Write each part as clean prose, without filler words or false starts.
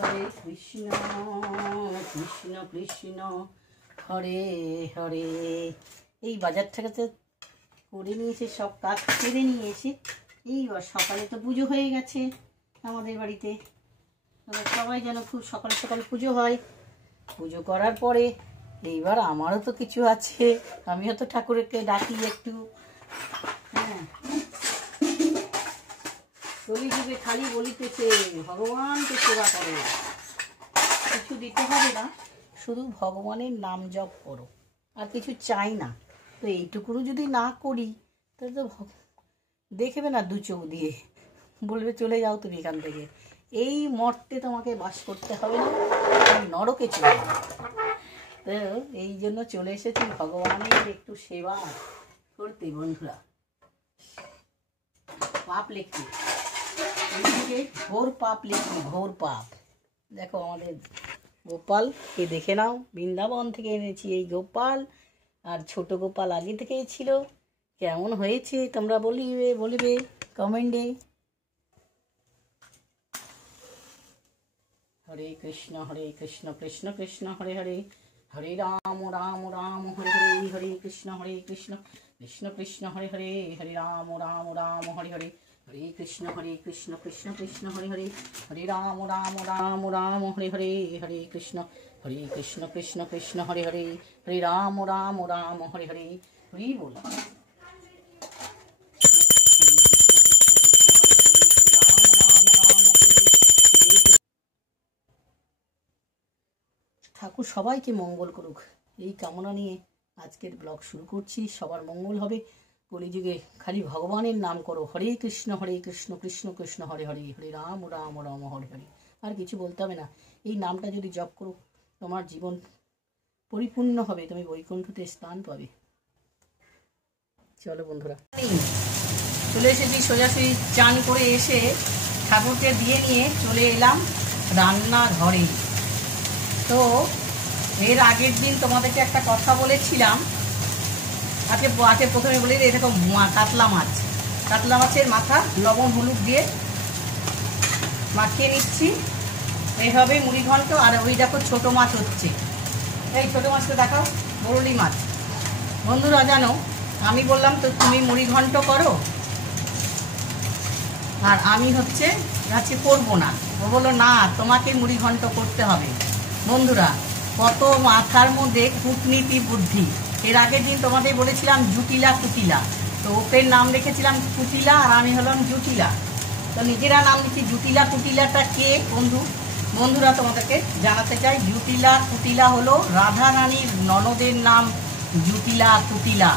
হরে কৃষ্ণ কৃষ্ণ কৃষ্ণ হরে হরে। এই বাজার থেকে করে নিয়েছে, সব কাজ সেরে নিয়েছে। এইবার সকালে তো পুজো হয়ে গেছে আমাদের বাড়িতে, সবাই যেন খুব সকাল সকাল পুজো হয়। পুজো করার পরে এইবার আমারও তো কিছু আছে, আমিও তো ঠাকুরকে ডাকি একটু। হ্যাঁ, কলিযুগে খালি বলিতেছে ভগবানকে সেবা করো, কিছু দিতে হবে না, শুধু ভগবানের নাম জপ করো, আর কিছু চাই না। তো এইটুকুও যদি না করি তাহলে তো দেখবে না দু চোখ দিয়ে, বলবে চলে যাও তুমি এখান থেকে, এই মর্তে তোমাকে বাস করতে হবে না, নরকে চলে যাও। তো এই জন্য চলে এসেছি ভগবানের একটু সেবা করতে বন্ধুরা, পাপ লিখতে, ঘোর পাপ লিখি, ঘোর পাপ। দেখো আমাদের গোপালকে দেখে নাও, বৃন্দাবন থেকে এনেছি এই গোপাল, আর ছোট গোপাল আগে থেকেই ছিল। কেমন হয়েছে তোমরা বলিবে কমেন্টে। হরে কৃষ্ণ কৃষ্ণ কৃষ্ণ হরে হরে, হরে রাম রাম রাম হরে হরে, হরে কৃষ্ণ কৃষ্ণ কৃষ্ণ হরে হরে, হরে রাম রাম রাম হরে হরে, হরে কৃষ্ণ কৃষ্ণ কৃষ্ণ হরে হরে, হরে রাম রাম রাম রাম হরে হরে, হরে কৃষ্ণ কৃষ্ণ কৃষ্ণ হরে হরে, হরে রাম রাম রাম হরে হরে। হরি বল। ঠাকুর সবাইকে মঙ্গল করুক, এই কামনা নিয়ে আজকের ব্লগ শুরু করছি। সবার মঙ্গল হবে। কলিযুগে খালি ভগবানের নাম করো, হরে কৃষ্ণ কৃষ্ণ কৃষ্ণ হরে হরে, হরে রাম রাম রাম হরে হরে। আর কিছু বলতে হবে না, এই নামটা যদি জপ করো তোমার জীবন পরিপূর্ণ হবে, তুমি বৈকুণ্ঠতে স্থান পাবে। চলো বন্ধুরা, চলে এসেছি সোজাসুজি চান করে এসে ঠাকুরকে দিয়ে নিয়ে চলে এলাম রান্নাঘরে। তো এর আগের দিন তোমাদেরকে একটা কথা বলেছিলাম, আজকে প্রথমে বলি এরকম কাতলা মাছের মাথা লবণ হলুদ দিয়ে মাখিয়ে নিচ্ছি এইভাবে মুড়ি ঘন্ট। আর ওই দেখো ছোট মাছ হচ্ছে, এই ছোট মাছটা দেখাও, বরলি মাছ। বন্ধুরা জানো, আমি বললাম তো তুমি মুড়ি ঘন্ট করো, আর আমি আজকে করবো না। ও বললো না তোমাকে মুড়ি ঘন্ট করতে হবে। বন্ধুরা কত মাথার মধ্যে কূটনীতি বুদ্ধি। এর আগের দিন তোমাদের বলেছিলাম জুটিলা কুটিলা, তো ওপের নাম রেখেছিলাম কুটিলা আর আমি হলাম জুটিলা। তো নিজেরা নাম দিচ্ছি জুটিলা কুটিলাটা কে বন্ধুরা তোমাদেরকে জানাতে চাই। জুটিলা কুটিলা হলো রাধা রানীর ননদের নাম, জুটিলা কুটিলা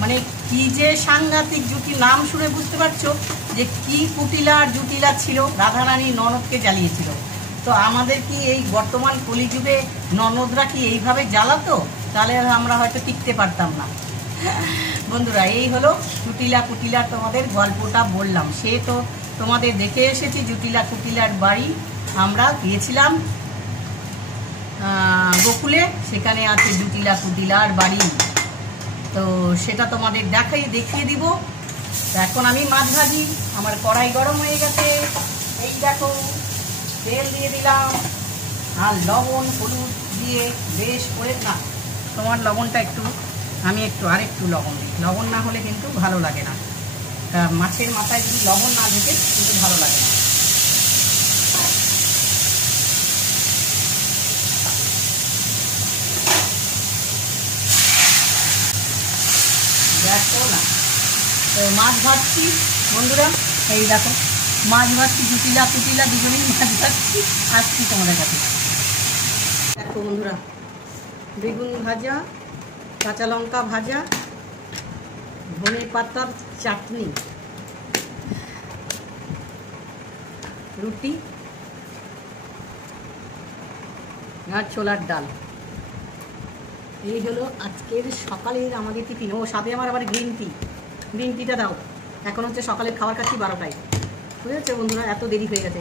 মানে কি যে সাংঘাতিক জুটি, নাম শুনে বুঝতে পারছো যে কি কুটিলা আর জুটিলা ছিল, রাধা রানীর ননদকে জ্বালিয়েছিল। তো আমাদের কি এই বর্তমান কলিযুগে ননদরা কি এইভাবে জ্বালাতো, তাহলে আমরা হয়তো টিকতে পারতাম না। বন্ধুরা এই হলো জুটিলা কুটিলা, তোমাদের গল্পটা বললাম। সে তো তোমাদের দেখে এসেছি জুটিলা কুটিলার বাড়ি, আমরা গিয়েছিলাম গোকুলে, সেখানে আছে জুটিলা কুটিলার বাড়ি। তো সেটা তোমাদের দেখিয়ে দিব। তো এখন আমি মাছ ভাজি, আমার কড়াই গরম হয়ে গেছে, এই দেখো তেল দিয়ে দিলাম, আর লবণ হলুদ দিয়ে বেশ করে, না তোমার লবণটা আমি আরেকটু লবণ দিই, লবণ না হলে কিন্তু ভালো লাগে না। মাছের মাথায় যদি লবণ না ঢুকে কিন্তু ভালো লাগে না। দেখো না, তো মাছ ভাজছি বন্ধুরা, এই দেখো মাছ ভাজছি, জুটিলা কুটিলা দুজনেই মাছ ভাজছি, আসছি তোমাদের কাছে। দেখো বন্ধুরা, বেগুন ভাজা, কাঁচা লঙ্কা ভাজা, ধনে পাতার চাটনি, রুটি আর ছোলার ডাল, এই হলো আজকের সকালের আমাদের টিফিন। ও সাথে আমার আবার গ্রিন টিটা দাও। এখন সকালের খাবার খাচ্ছি 12টায়, বুঝেছো বন্ধুরা, এত দেরি হয়ে গেছে।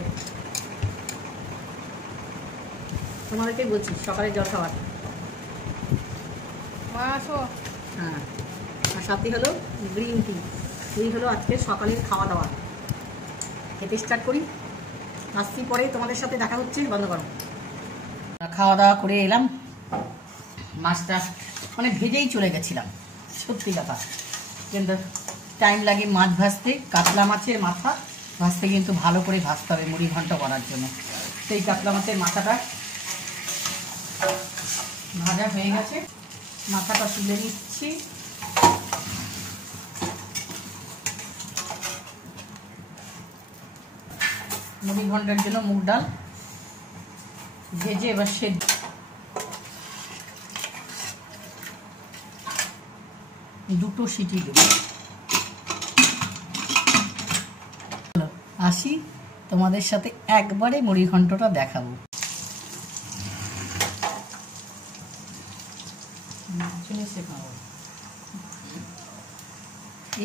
তোমাদেরকে বলছি সকালের জল খাবার। হ্যাঁ, আর সাথে হলো গ্রিন টি। এই হলো আজকের সকালের খাওয়া দাওয়া। খেতে স্টার্ট করি। আসছি পরে তোমাদের সাথে দেখা হচ্ছে। বন্ধ করো। খাওয়া দাওয়া করে এলাম, মাছটা মানে ভেজেই চলে গেছিলাম, সত্যি কথা, কিন্তু টাইম লাগে মাছ ভাজতে। কাতলা মাছের মাথা ভাজতে কিন্তু ভালো করে ভাজতে হবে মুড়ি ঘন্ট করার জন্য। সেই কাতলা মাছের মাথাটা ভাজা হয়ে গেছে, মাথাটা তুলে নিচ্ছি। মুড়ি ঘন্টার জন্য মুগ ডাল ভেজে এবার সেদ্ধ। দুটো সিটি দেব। আসি, তোমাদের সাথে একবারে মুড়ি ঘন্টটা দেখাবো।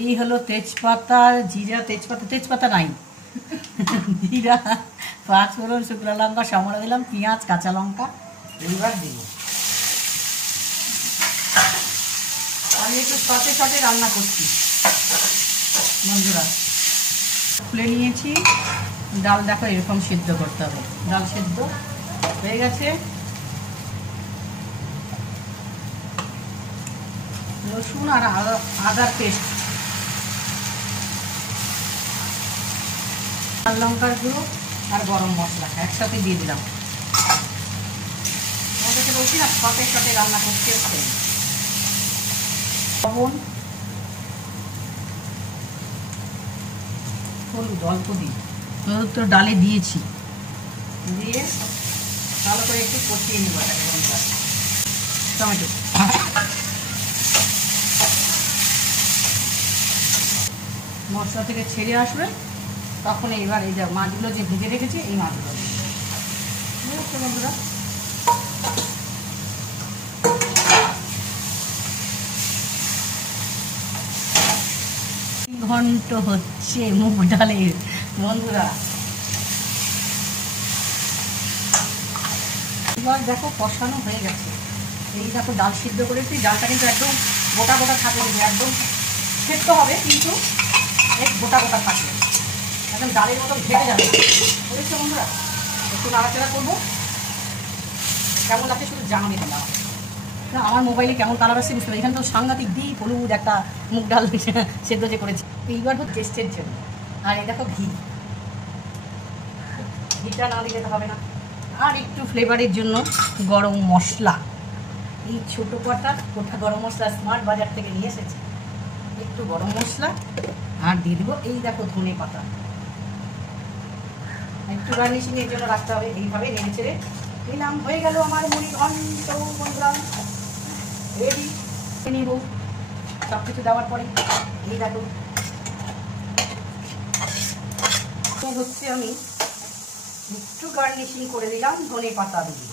এই হলো তেজপাতা, জিরা, তেজপাতা নাই, জিরা, পাঁচফোড়ন, শুকনো লঙ্কা, সমরা দিলাম, পেঁয়াজ, কাঁচা লঙ্কা। এইবার দেব। আমি একটু শর্টে রান্না করছি বন্ধুরা। খুলে নিয়েছি, ডাল দেখো এরকম সিদ্ধ করতে হবে। ডাল সিদ্ধ হয়ে গেছে। রসুন আর আদার পেস্ট, লাল লঙ্কার গুঁড়ো আর গরম মশলা একসাথে দিয়ে দিলাম। তোমাদেরকে বলছি না শর্টে রান্না করতে হচ্ছে। লবণ, হলুদ অল্প দিই, হলুদ তো ডালে দিয়েছি, দিয়ে ভালো করে একটু কষিয়ে নিব। টমেটো, মশলা থেকে ছেড়ে আসবে তখন এইবার এই যে মাছগুলো যে ভেজে রেখেছি এই মাছগুলো বুঝতে বন্ধুরা। ঘন্ট হচ্ছে মুগ ডালের বন্ধুরা। এবার দেখো কষানো হয়ে গেছে। এই দেখো ডাল সিদ্ধ করেছি, ডালটা কিন্তু একদম গোটা থাকে, একদম সেদ্ধ হবে কিন্তু গোটা থাকবে, একদম ডালের মতো ঘেটে যাবে। বুঝেছো বন্ধুরা? একটু নাড়াচাড়া করবো। কেমন লাগছে শুধু জানাবে না। আমার মোবাইলে কেমন কালার আসছে বুঝতে পারি। এখানে তো সাংঘাতিক ডিপ হলুদ একটা মুগ ডাল সেদ্ধ যে করেছি। এইবার তো টেস্টের জন্য। আর এই দেখো ঘিটা না দিলে তো হবে না। আর একটু ফ্লেভারের জন্য গরম মশলা, এই ছোটো গোটা গরম মশলা স্মার্ট বাজার থেকে নিয়ে এসেছি। একটু গরম মশলা আর দিয়ে দেবো এই দেখো ধনে পাতা। একটু গার্নিশিং এর জন্য রাখতে হবে। এইভাবে নেড়ে ছেড়ে নিলাম। হয়ে গেল আমার মুড়ি ঘন্ট বন্ধুরা, রেডি। নিব সব কিছু দেওয়ার পরে এই দেখো হচ্ছে আমি একটু গার্নিশিং করে দিলাম ধনে পাতা দিয়ে।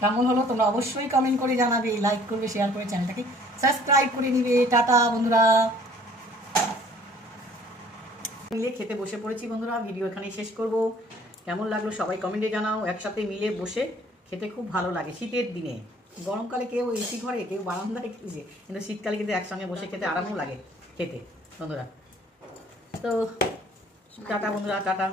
কেমন হলো তোমরা অবশ্যই কমেন্ট করে জানাবে, লাইক করবে, শেয়ার করে চ্যানেলটাকে সাবস্ক্রাইব করে নিবে। টাটা বন্ধুরা। মিলে খেতে বসে পড়েছি বন্ধুরা। ভিডিও এখানেই শেষ করব। কেমন লাগলো সবাই কমেন্টে জানাও। একসাথে মিলে বসে খেতে খুব ভালো লাগে শীতের দিনে। গরমকালে কেউ এসি ঘরে, কেউ বারান্দায় খেয়েছে, কিন্তু শীতকালে কিন্তু একসঙ্গে বসে খেতে আরামও লাগে খেতে বন্ধুরা। তো টাটা বন্ধুরা, টাটা।